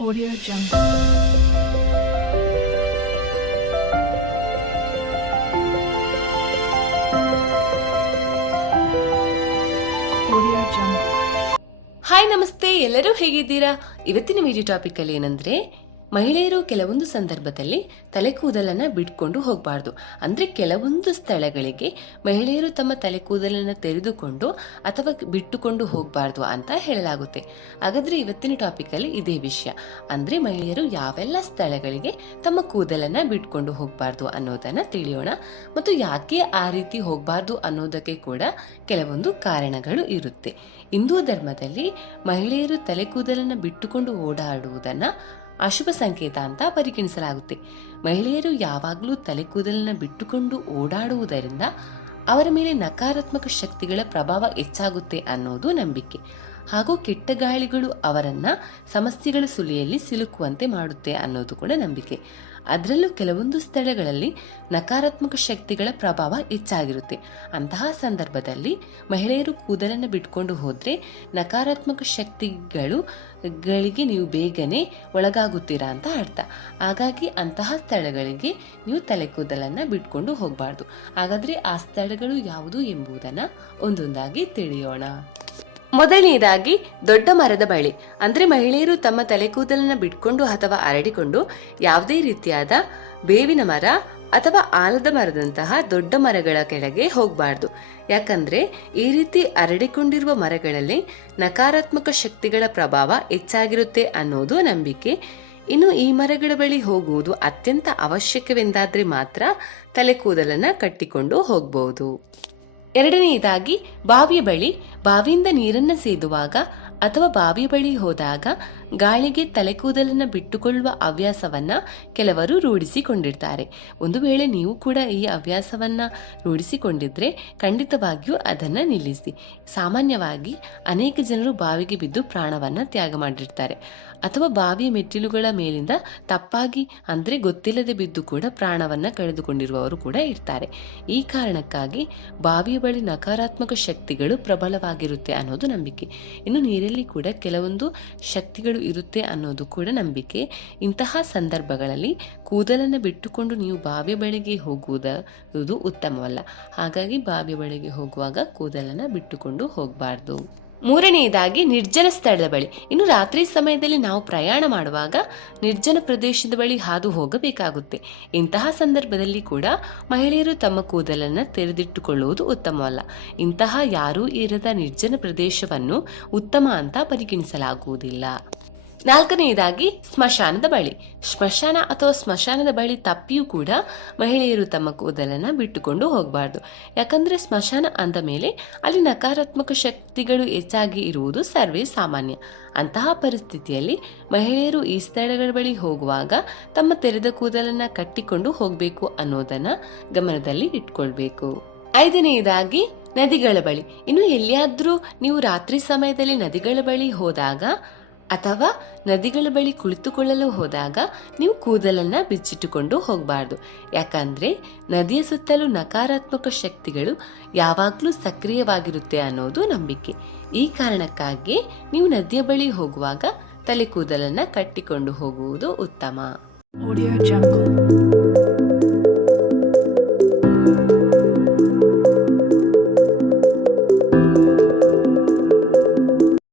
Audio Jungle. Audio Jungle. Hi ನಮಸ್ತೆ, ಎಲ್ಲರೂ ಹೇಗಿದ್ದೀರಾ? ಇವತ್ತಿನ ವಿಡಿಯೋ ಟಾಪಿಕ್ ಅಲ್ಲಿ ಏನಂದ್ರೆ, ಮಹಿಳೆಯರು ಕೆಲವೊಂದು ಸಂದರ್ಭದಲ್ಲಿ ತಲೆ ಕೂದಲನ್ನ ಬಿಟ್ಕೊಂಡು ಹೋಗಬಾರ್ದು. ಅಂದ್ರೆ ಕೆಲವೊಂದು ಸ್ಥಳಗಳಿಗೆ ಮಹಿಳೆಯರು ತಮ್ಮ ತಲೆ ಕೂದಲನ್ನ ತೆರೆದುಕೊಂಡು ಅಥವಾ ಬಿಟ್ಟುಕೊಂಡು ಹೋಗಬಾರ್ದು ಅಂತ ಹೇಳಲಾಗುತ್ತೆ. ಹಾಗಾದ್ರೆ ಇವತ್ತಿನ ಟಾಪಿಕ್ ಅಲ್ಲಿ ಇದೇ ವಿಷಯ, ಅಂದ್ರೆ ಮಹಿಳೆಯರು ಯಾವೆಲ್ಲ ಸ್ಥಳಗಳಿಗೆ ತಮ್ಮ ಕೂದಲನ್ನ ಬಿಟ್ಕೊಂಡು ಹೋಗಬಾರ್ದು ಅನ್ನೋದನ್ನ ತಿಳಿಯೋಣ. ಮತ್ತು ಯಾಕೆ ಆ ರೀತಿ ಹೋಗಬಾರ್ದು ಅನ್ನೋದಕ್ಕೆ ಕೂಡ ಕೆಲವೊಂದು ಕಾರಣಗಳು ಇರುತ್ತೆ. ಹಿಂದೂ ಧರ್ಮದಲ್ಲಿ ಮಹಿಳೆಯರು ತಲೆ ಕೂದಲನ್ನ ಬಿಟ್ಟುಕೊಂಡು ಓಡಾಡುವುದನ್ನ ಅಶುಭ ಸಂಕೇತ ಅಂತ ಪರಿಗಣಿಸಲಾಗುತ್ತೆ. ಮಹಿಳೆಯರು ಯಾವಾಗಲೂ ತಲೆ ಕೂದಲನ್ನ ಬಿಟ್ಟುಕೊಂಡು ಓಡಾಡುವುದರಿಂದ ಅವರ ಮೇಲೆ ನಕಾರಾತ್ಮಕ ಶಕ್ತಿಗಳ ಪ್ರಭಾವ ಹೆಚ್ಚಾಗುತ್ತೆ ಅನ್ನೋದು ನಂಬಿಕೆ. ಹಾಗೂ ಕೆಟ್ಟ ಗಾಳಿಗಳು ಅವರನ್ನ ಸಮಸ್ಯೆಗಳ ಸುಳಿಯಲ್ಲಿ ಸಿಲುಕುವಂತೆ ಮಾಡುತ್ತೆ ಅನ್ನೋದು ಕೂಡ ನಂಬಿಕೆ. ಅದರಲ್ಲೂ ಕೆಲವೊಂದು ಸ್ಥಳಗಳಲ್ಲಿ ನಕಾರಾತ್ಮಕ ಶಕ್ತಿಗಳ ಪ್ರಭಾವ ಹೆಚ್ಚಾಗಿರುತ್ತೆ. ಅಂತಹ ಸಂದರ್ಭದಲ್ಲಿ ಮಹಿಳೆಯರು ಕೂದಲನ್ನು ಬಿಟ್ಕೊಂಡು ಹೋದ್ರೆ ನಕಾರಾತ್ಮಕ ಶಕ್ತಿಗಳಿಗೆ ನೀವು ಬೇಗನೆ ಒಳಗಾಗುತ್ತೀರಾ ಅಂತ ಅರ್ಥ. ಹಾಗಾಗಿ ಅಂತಹ ಸ್ಥಳಗಳಿಗೆ ನೀವು ತಲೆ ಕೂದಲನ್ನ ಬಿಟ್ಕೊಂಡು ಹೋಗಬಾರ್ದು. ಹಾಗಾದ್ರೆ ಆ ಸ್ಥಳಗಳು ಯಾವುದು ಎಂಬುದನ್ನ ಒಂದೊಂದಾಗಿ ತಿಳಿಯೋಣ. ಮೊದಲನೆಯದಾಗಿ ದೊಡ್ಡ ಮರದ ಬಳಿ, ಅಂದ್ರೆ ಮಹಿಳೆಯರು ತಮ್ಮ ತಲೆ ಕೂದಲನ್ನ ಬಿಟ್ಕೊಂಡು ಅಥವಾ ಹರಡಿಕೊಂಡು ಯಾವುದೇ ರೀತಿಯಾದ ಬೇವಿನ ಮರ ಅಥವಾ ಆಲದ ಮರದಂತಹ ದೊಡ್ಡ ಮರಗಳ ಕೆಳಗೆ ಹೋಗಬಾರ್ದು. ಯಾಕಂದ್ರೆ ಈ ರೀತಿ ಹರಡಿಕೊಂಡಿರುವ ಮರಗಳಲ್ಲಿ ನಕಾರಾತ್ಮಕ ಶಕ್ತಿಗಳ ಪ್ರಭಾವ ಹೆಚ್ಚಾಗಿರುತ್ತೆ ಅನ್ನೋದು ನಂಬಿಕೆ. ಇನ್ನು ಈ ಮರಗಳ ಬಳಿ ಹೋಗುವುದು ಅತ್ಯಂತ ಅವಶ್ಯಕವೆಂದಾದ್ರೆ ಮಾತ್ರ ತಲೆ ಕೂದಲನ್ನ ಕಟ್ಟಿಕೊಂಡು ಹೋಗಬಹುದು. ಎರಡನೆಯದಾಗಿ ಬಾವಿಯ ಬಳಿ, ಬಾವಿಯಿಂದ ನೀರನ್ನು ಸೇದುವಾಗ ಅಥವಾ ಬಾವಿಯ ಬಳಿ ಹೋದಾಗ ಗಾಳಿಗೆ ತಲೆ ಕೂದಲನ್ನು ಬಿಟ್ಟುಕೊಳ್ಳುವ ಹವ್ಯಾಸವನ್ನ ಕೆಲವರು ರೂಢಿಸಿಕೊಂಡಿರ್ತಾರೆ. ಒಂದು ವೇಳೆ ನೀವು ಕೂಡ ಈ ಹವ್ಯಾಸವನ್ನ ರೂಢಿಸಿಕೊಂಡಿದ್ರೆ ಖಂಡಿತವಾಗಿಯೂ ಅದನ್ನ ನಿಲ್ಲಿಸಿ. ಸಾಮಾನ್ಯವಾಗಿ ಅನೇಕ ಜನರು ಬಾವಿಗೆ ಬಿದ್ದು ಪ್ರಾಣವನ್ನ ತ್ಯಾಗ ಮಾಡಿರ್ತಾರೆ, ಅಥವಾ ಬಾವಿಯ ಮೆಟ್ಟಿಲುಗಳ ಮೇಲಿಂದ ತಪ್ಪಾಗಿ ಅಂದ್ರೆ ಗೊತ್ತಿಲ್ಲದೆ ಬಿದ್ದು ಕೂಡ ಪ್ರಾಣವನ್ನ ಕಳೆದುಕೊಂಡಿರುವವರು ಕೂಡ ಇರ್ತಾರೆ. ಈ ಕಾರಣಕ್ಕಾಗಿ ಬಾವಿಯ ಬಳಿ ನಕಾರಾತ್ಮಕ ಶಕ್ತಿಗಳು ಪ್ರಬಲವಾಗಿರುತ್ತೆ ಅನ್ನೋದು ನಂಬಿಕೆ. ಇನ್ನು ನೀರಲ್ಲಿ ಕೂಡ ಕೆಲವೊಂದು ಶಕ್ತಿಗಳು ಇರುತ್ತೆ ಅನ್ನೋದು ಕೂಡ ನಂಬಿಕೆ. ಇಂತಹ ಸಂದರ್ಭಗಳಲ್ಲಿ ಕೂದಲನ್ನು ಬಿಟ್ಟುಕೊಂಡು ನೀವು ಬಾವಿಯ ಬಳಿಗೆ ಹೋಗುವುದು ಉತ್ತಮವಲ್ಲ. ಹಾಗಾಗಿ ಬಾವಿಯ ಬಳಿಗೆ ಹೋಗುವಾಗ ಕೂದಲನ್ನು ಬಿಟ್ಟುಕೊಂಡು ಹೋಗಬಾರ್ದು. ಮೂರನೆಯದಾಗಿ ನಿರ್ಜನ ಸ್ಥಳದ ಬಳಿ. ಇನ್ನು ರಾತ್ರಿ ಸಮಯದಲ್ಲಿ ನಾವು ಪ್ರಯಾಣ ಮಾಡುವಾಗ ನಿರ್ಜನ ಪ್ರದೇಶದ ಬಳಿ ಹಾದು ಹೋಗಬೇಕಾಗುತ್ತೆ. ಇಂತಹ ಸಂದರ್ಭದಲ್ಲಿ ಕೂಡ ಮಹಿಳೆಯರು ತಮ್ಮ ಕೂದಲನ್ನು ತೆರೆದಿಟ್ಟುಕೊಳ್ಳುವುದು ಉತ್ತಮವಲ್ಲ. ಇಂತಹ ಯಾರೂ ಇರದ ನಿರ್ಜನ ಪ್ರದೇಶವನ್ನು ಉತ್ತಮ ಅಂತ ಪರಿಗಣಿಸಲಾಗುವುದಿಲ್ಲ. ನಾಲ್ಕನೆಯದಾಗಿ ಸ್ಮಶಾನದ ಬಳಿ. ಸ್ಮಶಾನದ ಬಳಿ ತಪ್ಪಿಯೂ ಕೂಡ ಮಹಿಳೆಯರು ತಮ್ಮ ಕೂದಲನ್ನು ಬಿಟ್ಟುಕೊಂಡು ಹೋಗಬಾರ್ದು. ಯಾಕಂದ್ರೆ ಸ್ಮಶಾನ ಅಂದ ಮೇಲೆ ಅಲ್ಲಿ ನಕಾರಾತ್ಮಕ ಶಕ್ತಿಗಳು ಹೆಚ್ಚಾಗಿ ಇರುವುದು ಸರ್ವೇ ಸಾಮಾನ್ಯ. ಅಂತಹ ಪರಿಸ್ಥಿತಿಯಲ್ಲಿ ಮಹಿಳೆಯರು ಈ ಸ್ಥಳಗಳ ಬಳಿ ಹೋಗುವಾಗ ತಮ್ಮ ತೆರೆದ ಕೂದಲನ್ನ ಕಟ್ಟಿಕೊಂಡು ಹೋಗಬೇಕು ಅನ್ನೋದನ್ನ ಗಮನದಲ್ಲಿ ಇಟ್ಕೊಳ್ಬೇಕು. ಐದನೆಯದಾಗಿ ನದಿಗಳ ಬಳಿ. ಇನ್ನು ಎಲ್ಲಿಯಾದ್ರೂ ನೀವು ರಾತ್ರಿ ಸಮಯದಲ್ಲಿ ನದಿಗಳ ಬಳಿ ಹೋದಾಗ ಅಥವಾ ನದಿಗಳ ಬಳಿ ಕುಳಿತುಕೊಳ್ಳಲು ಹೋದಾಗ ನೀವು ಕೂದಲನ್ನ ಬಿಚ್ಚಿಟ್ಟುಕೊಂಡು ಹೋಗಬಾರ್ದು. ಯಾಕಂದ್ರೆ ನದಿಯ ಸುತ್ತಲೂ ನಕಾರಾತ್ಮಕ ಶಕ್ತಿಗಳು ಯಾವಾಗಲೂ ಸಕ್ರಿಯವಾಗಿರುತ್ತೆ ಅನ್ನೋದು ನಂಬಿಕೆ. ಈ ಕಾರಣಕ್ಕಾಗಿ ನೀವು ನದಿಯ ಬಳಿ ಹೋಗುವಾಗ ತಲೆ ಕೂದಲನ್ನ ಕಟ್ಟಿಕೊಂಡು ಹೋಗುವುದು ಉತ್ತಮ. Audio Jungle.